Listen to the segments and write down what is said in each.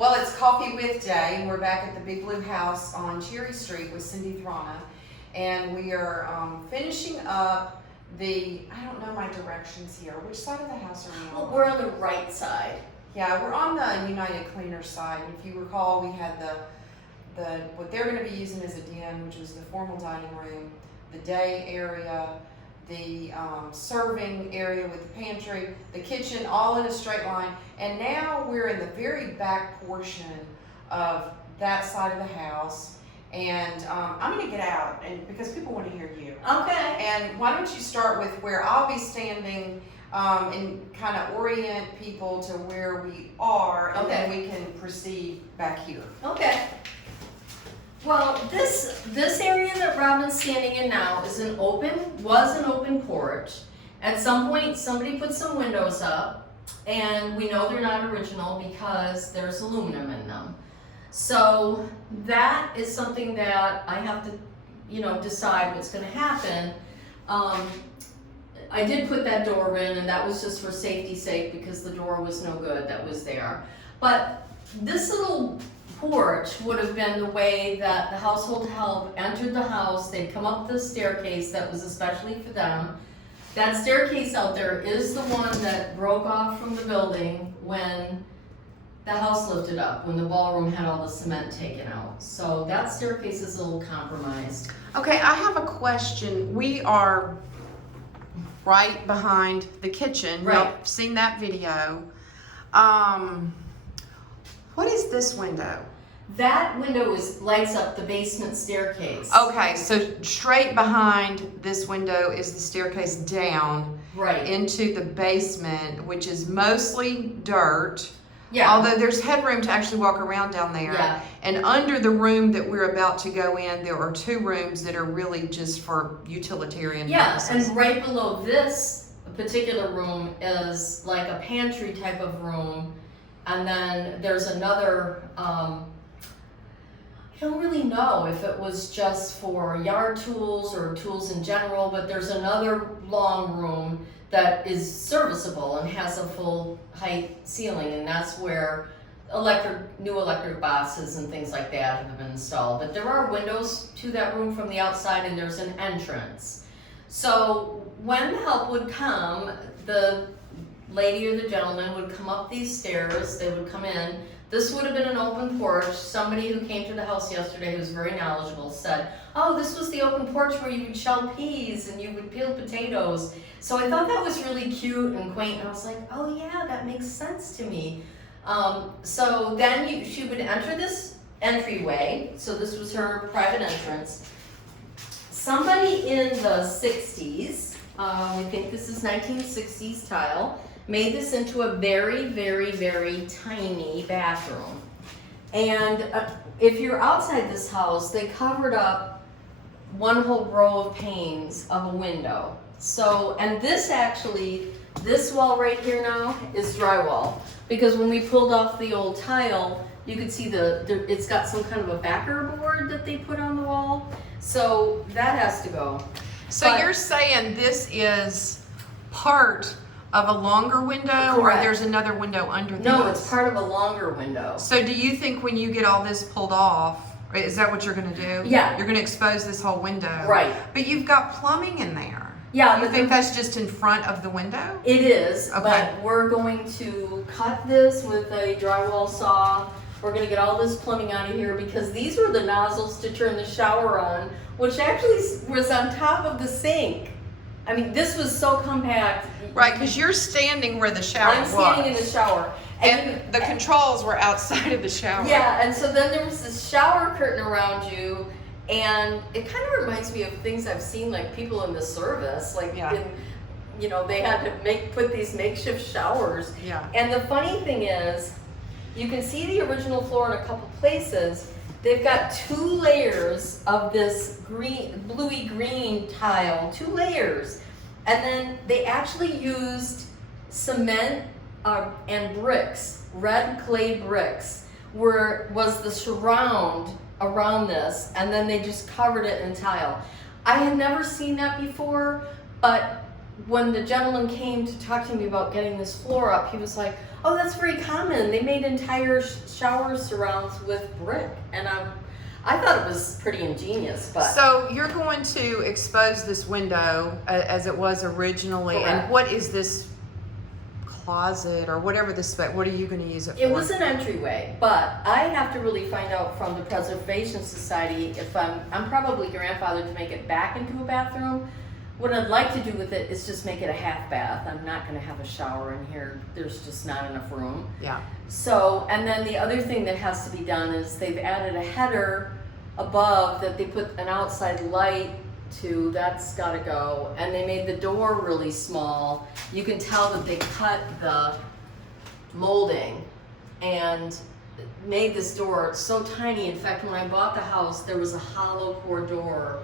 Well, it's Coffee with Day, and we're back at the Big Blue House on Cherry Street with Cindy Thrana, and we are finishing up the, I don't know my directions here. Which side of the house are we on? Well, we're on the right side. Yeah, we're on the United Cleaner side. If you recall, we had what they're going to be using as a den, which was the formal dining room, the day area, the serving area with the pantry, the kitchen, all in a straight line. And now we're in the very back portion of that side of the house. And I'm going to get out, and because people want to hear you. Okay. And why don't you start with where I'll be standing and kind of orient people to where we are, and then we can proceed back here. Okay. Well, this area that Robin's standing in now was an open porch. At some point, somebody put some windows up, and we know they're not original because there's aluminum in them. So that is something that I have to, decide what's going to happen. I did put that door in, and that was just for safety's sake because the door was no good that was there. But this little porch would have been the way that the household help entered the house. They'd come up the staircase that was especially for them. That staircase out there is the one that broke off from the building when the house lifted up, when the ballroom had all the cement taken out. So that staircase is a little compromised. Okay, I have a question. We are right behind the kitchen. Right. You've seen that video. What is this window? That window lights up the basement staircase. Okay, so straight behind this window is the staircase down into the basement, which is mostly dirt. Yeah. Although there's headroom to actually walk around down there. Yeah. And under the room that we're about to go in, there are two rooms that are really just for utilitarian purposes. And right below this particular room is like a pantry type of room. And then there's another, I don't really know if it was just for yard tools or tools in general, but there's another long room that is serviceable and has a full height ceiling, and that's where new electric boxes and things like that have been installed. But there are windows to that room from the outside, and there's an entrance. So when the help would come, the lady or the gentleman would come up these stairs, they would come in. This would have been an open porch. Somebody who came to the house yesterday who was very knowledgeable said, oh, this was the open porch where you would shell peas and you would peel potatoes. So I thought that was really cute and quaint, and I was like, oh yeah, that makes sense to me. So then she would enter this entryway. So this was her private entrance. Somebody in the 60s, we think this is 1960s tile, made this into a very, very, very tiny bathroom. And if you're outside this house, they covered up one whole row of panes of a window. So, and this wall right here now is drywall, because when we pulled off the old tile, you could see it's got some kind of a backer board that they put on the wall. So that has to go. So you're saying this is part of a longer window, correct, or there's another window under this? No, it's part of a longer window. So do you think when you get all this pulled off, is that what you're going to do? Yeah. You're going to expose this whole window? Right. But you've got plumbing in there. Yeah. You think that's just in front of the window? It is, okay, but we're going to cut this with a drywall saw. We're going to get all this plumbing out of here, because these were the nozzles to turn the shower on, which actually was on top of the sink. I mean, this was so compact. Right, because you're standing where the shower was. I'm standing in the shower. And the controls were outside of the shower. Yeah, and so then there was this shower curtain around you, and it kind of reminds me of things I've seen, like people in the service, like they had to put these makeshift showers. Yeah. And the funny thing is, you can see the original floor in a couple places. They've got 2 layers of this bluey green tile, 2 layers. And then they actually used cement and bricks, red clay bricks, was the surround around this, and then they just covered it in tile. I had never seen that before, but when the gentleman came to talk to me about getting this floor up, he was like, oh, that's very common. They made entire shower surrounds with brick. And I thought it was pretty ingenious, but. So you're going to expose this window as it was originally. Correct. And what is this closet or whatever this, what are you going to use it for? It was an entryway, but I have to really find out from the Preservation Society if I'm probably grandfathered to make it back into a bathroom. What I'd like to do with it is just make it a half bath. I'm not going to have a shower in here. There's just not enough room. Yeah. So, and then the other thing that has to be done is they've added a header above that they put an outside light to. That's got to go. And they made the door really small. You can tell that they cut the molding and made this door so tiny. In fact, when I bought the house, there was a hollow core door.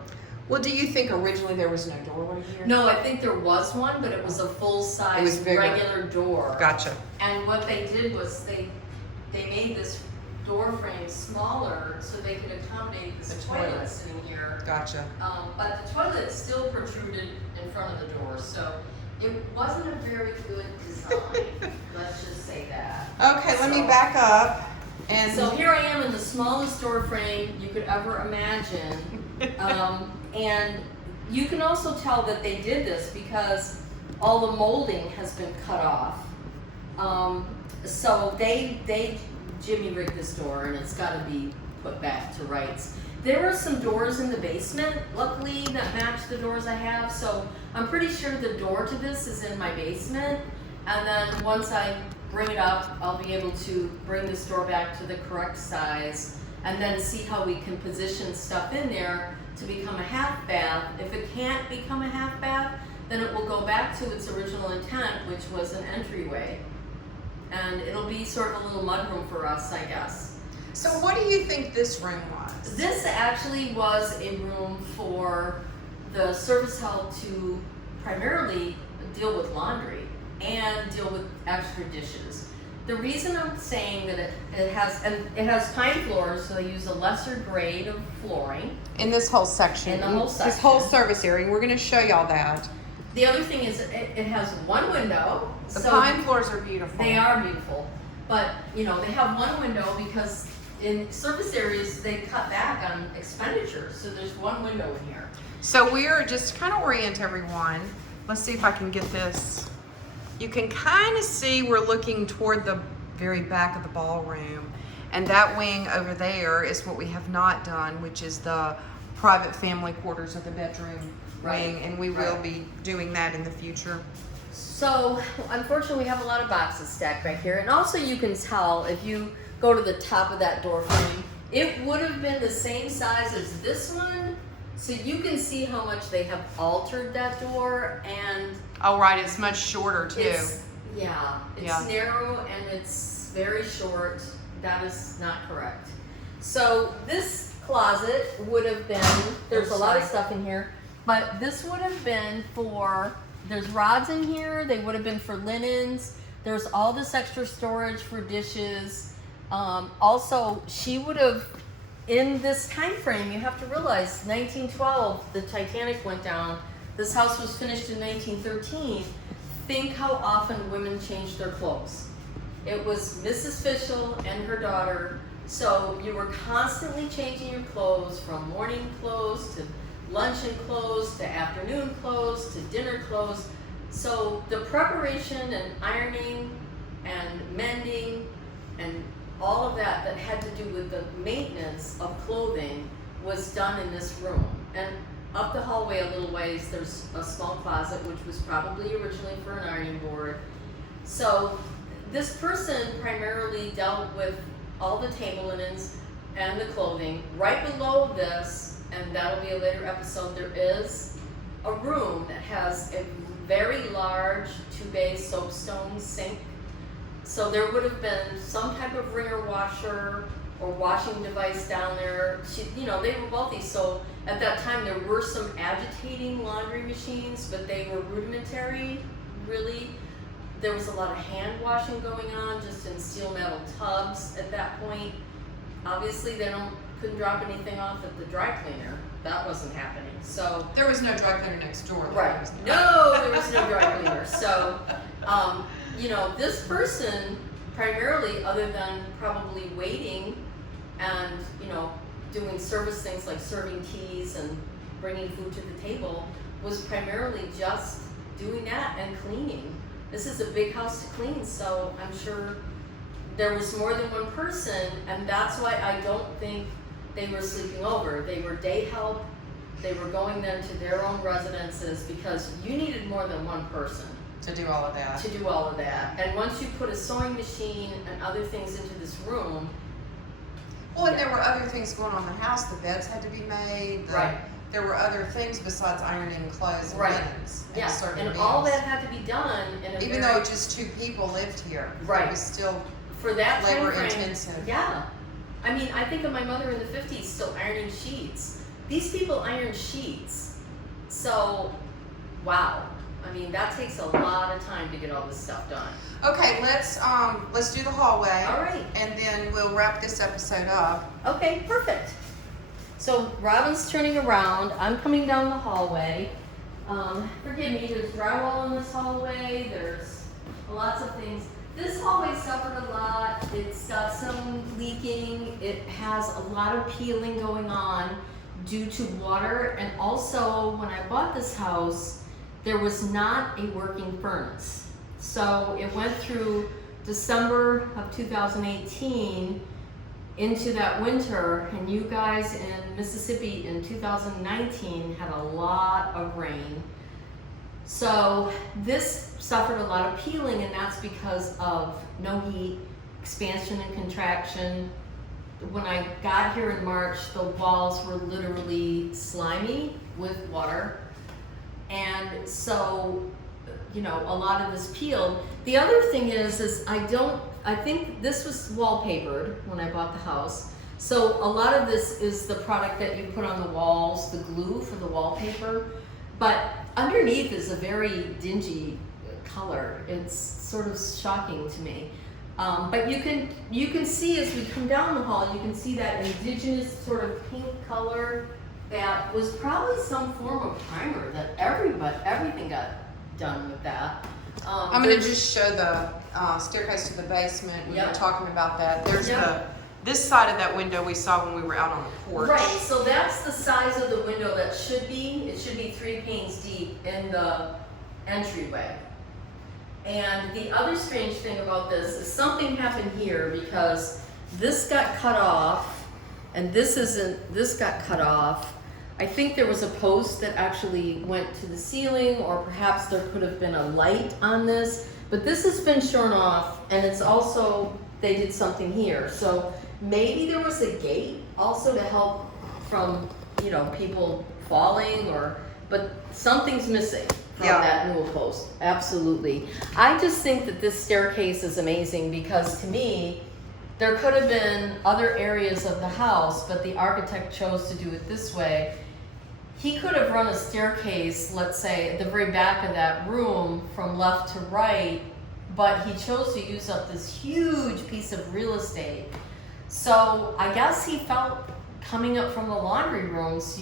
Well, do you think originally there was no doorway here? No, I think there was one, but it was a full-size regular door. Gotcha. And what they did was they made this door frame smaller so they could accommodate this toilet sitting here. Gotcha. But the toilet still protruded in front of the door, so it wasn't a very good design. Let's just say that. Okay, let me back up. And so here I am in the smallest door frame you could ever imagine. And you can also tell that they did this because all the molding has been cut off. So they jimmy rigged this door and it's got to be put back to rights. There are some doors in the basement, luckily, that match the doors I have. So I'm pretty sure the door to this is in my basement. And then once I bring it up, I'll be able to bring this door back to the correct size and then see how we can position stuff in there to become a half bath. If it can't become a half bath, then it will go back to its original intent, which was an entryway. And it'll be sort of a little mudroom for us, I guess. so what do you think this room was? This actually was a room for the service hall to primarily deal with laundry and deal with extra dishes. The reason I'm saying that it has pine floors, so they use a lesser grade of flooring. In this whole section. In the whole section. This whole service area. We're going to show y'all that. The other thing is it has one window. The so pine floors are beautiful. They are beautiful. But, you know, they have one window because in service areas they cut back on expenditures. So there's one window in here. So we are just to kind of orient everyone. Let's see if I can get this. You can kind of see we're looking toward the very back of the ballroom. And that wing over there is what we have not done, which is the private family quarters of the bedroom wing. And we will be doing that in the future. So, unfortunately, we have a lot of boxes stacked right here. And also you can tell if you go to the top of that door frame, it would have been the same size as this one. So you can see how much they have altered that door. And oh, right, it's much shorter too. it's narrow and it's very short. That is not correct. So this closet would have been, there's a lot of stuff in here, but this would have been for, there's rods in here, they would have been for linens. There's all this extra storage for dishes. Also, she would have, in this time frame, you have to realize 1912, the Titanic went down. This house was finished in 1913. Think how often women changed their clothes. It was Mrs. Fishel and her daughter. So you were constantly changing your clothes from morning clothes to luncheon clothes to afternoon clothes to dinner clothes. So the preparation and ironing and mending and all of that had to do with the maintenance of clothing was done in this room. And up the hallway a little ways, there's a small closet, which was probably originally for an ironing board. So this person primarily dealt with all the table linens and the clothing. Right below this, and that'll be a later episode, there is a room that has a very large 2-bay soapstone sink. So there would have been some type of wringer washer or washing device down there. They were wealthy, so at that time there were some agitating laundry machines, but they were rudimentary, really. There was a lot of hand washing going on just in steel metal tubs at that point. Obviously they don't couldn't drop anything off at the dry cleaner. That wasn't happening. So There was no dry cleaner next door. though. right, no, there was no dry cleaner. So, you know, this person primarily, other than probably waiting and, you know, doing service things like serving teas and bringing food to the table, was primarily just doing that and cleaning. This is a big house to clean, so I'm sure there was more than one person, and that's why I don't think they were sleeping over. They were day help. They were going then to their own residences because you needed more than one person To do all of that. to do all of that. And once you put a sewing machine and other things into this room, Well, and there were other things going on in the house. The beds had to be made. Right. There were other things besides ironing clothes and Right. linens. And yeah, certain and all meals. that had to be done in a Even very, though just 2 people lived here. Right. It was still for that time labor frame, intensive. yeah. I mean, I think of my mother in the 50s still ironing sheets. These people iron sheets. So, wow. I mean, that takes a lot of time to get all this stuff done. Okay, let's do the hallway. All right. And then we'll wrap this episode up. Okay, perfect. So Robin's turning around. I'm coming down the hallway. Forgive me, there's drywall in this hallway. There's lots of things. This hallway suffered a lot. It's got some leaking. It has a lot of peeling going on due to water. And also, when I bought this house, there was not a working furnace. So it went through December of 2018 into that winter, and you guys in Mississippi in 2019 had a lot of rain. So this suffered a lot of peeling, and that's because of no heat, expansion and contraction. When I got here in March, the walls were literally slimy with water. And so, you know, a lot of this peeled. The other thing is I think this was wallpapered when I bought the house. So a lot of this is the product that you put on the walls, the glue for the wallpaper. But underneath is a very dingy color. It's sort of shocking to me. But you can see as we come down the hall, you can see that indigenous sort of pink color that was probably some form of primer that everything got done with that. I'm going to just show the staircase to the basement. We were talking about that. There's this side of that window we saw when we were out on the porch. Right, so that's the size of the window that it should be 3 panes deep in the entryway. And the other strange thing about this is something happened here because this got cut off and this got cut off. I think there was a post that actually went to the ceiling, or perhaps there could have been a light on this, but this has been shorn off, and it's also, they did something here. So maybe there was a gate also to help from, you know, people falling, but something's missing from that newel post. Absolutely. I just think that this staircase is amazing because to me, there could have been other areas of the house, but the architect chose to do it this way. He could have run a staircase, let's say, at the very back of that room from left to right, but he chose to use up this huge piece of real estate. So I guess he felt coming up from the laundry rooms,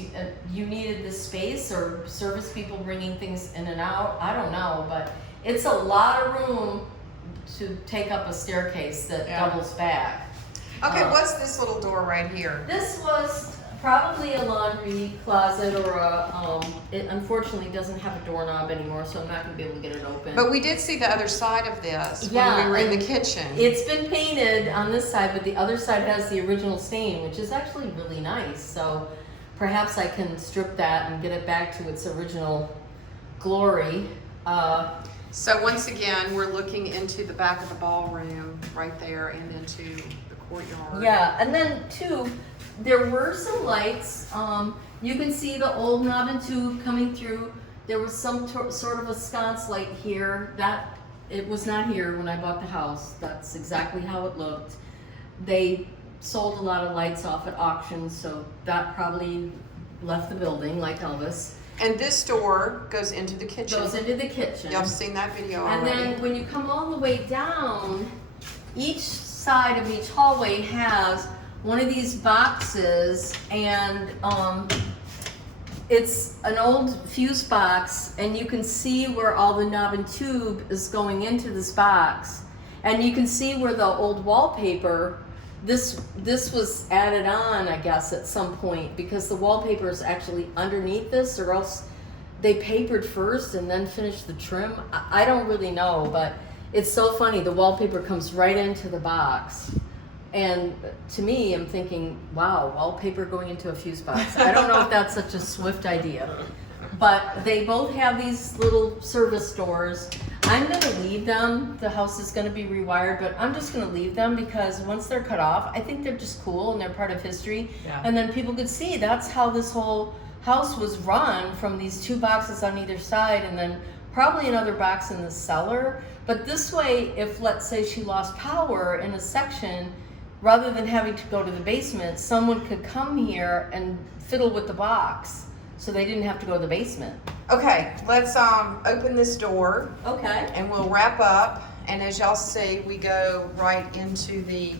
you needed this space, or service people bringing things in and out. I don't know, but it's a lot of room to take up a staircase that doubles back. Okay, what's this little door right here? This was probably a laundry closet, or it unfortunately doesn't have a doorknob anymore, so I'm not gonna be able to get it open. But we did see the other side of this when we were in the kitchen. It's been painted on this side, but the other side has the original stain, which is actually really nice. So perhaps I can strip that and get it back to its original glory. So once again, we're looking into the back of the ballroom right there and into the courtyard. Yeah, and then too, there were some lights. You can see the old knob and tube coming through. There was some sort of a sconce light here. That it was not here when I bought the house. That's exactly how it looked. They sold a lot of lights off at auction, so that probably left the building like Elvis. And this door goes into the kitchen. Goes into the kitchen. Y'all have seen that video And already. then when you come all the way down, each side of each hallway has one of these boxes, and it's an old fuse box, and you can see where all the knob and tube is going into this box, and you can see where the old wallpaper, this was added on, I guess, at some point, because the wallpaper is actually underneath this, or else they papered first and then finished the trim. I don't really know, but it's so funny. The wallpaper comes right into the box. And to me, I'm thinking, wow, wallpaper going into a fuse box. I don't know if that's such a swift idea. But they both have these little service doors. I'm going to leave them. The house is going to be rewired, but I'm just going to leave them because once they're cut off, I think they're just cool and they're part of history. Yeah. And then people could see that's how this whole house was run, from these two boxes on either side, and then probably another box in the cellar. But this way, if let's say she lost power in a section, rather than having to go to the basement, someone could come here and fiddle with the box, so they didn't have to go to the basement. Okay, let's open this door Okay. and we'll wrap up. And as y'all see, we go right into the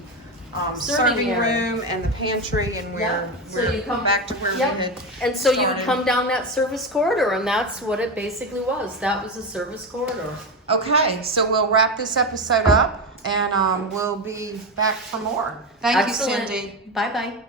serving area. room and the pantry, and Yeah. So we're you come back to where Yep. we had And so you would started. come down that service corridor, and that's what it basically was. That was a service corridor. Okay, so we'll wrap this episode up, and we'll be back for more. Thank you, Excellent. Cindy. Bye-bye.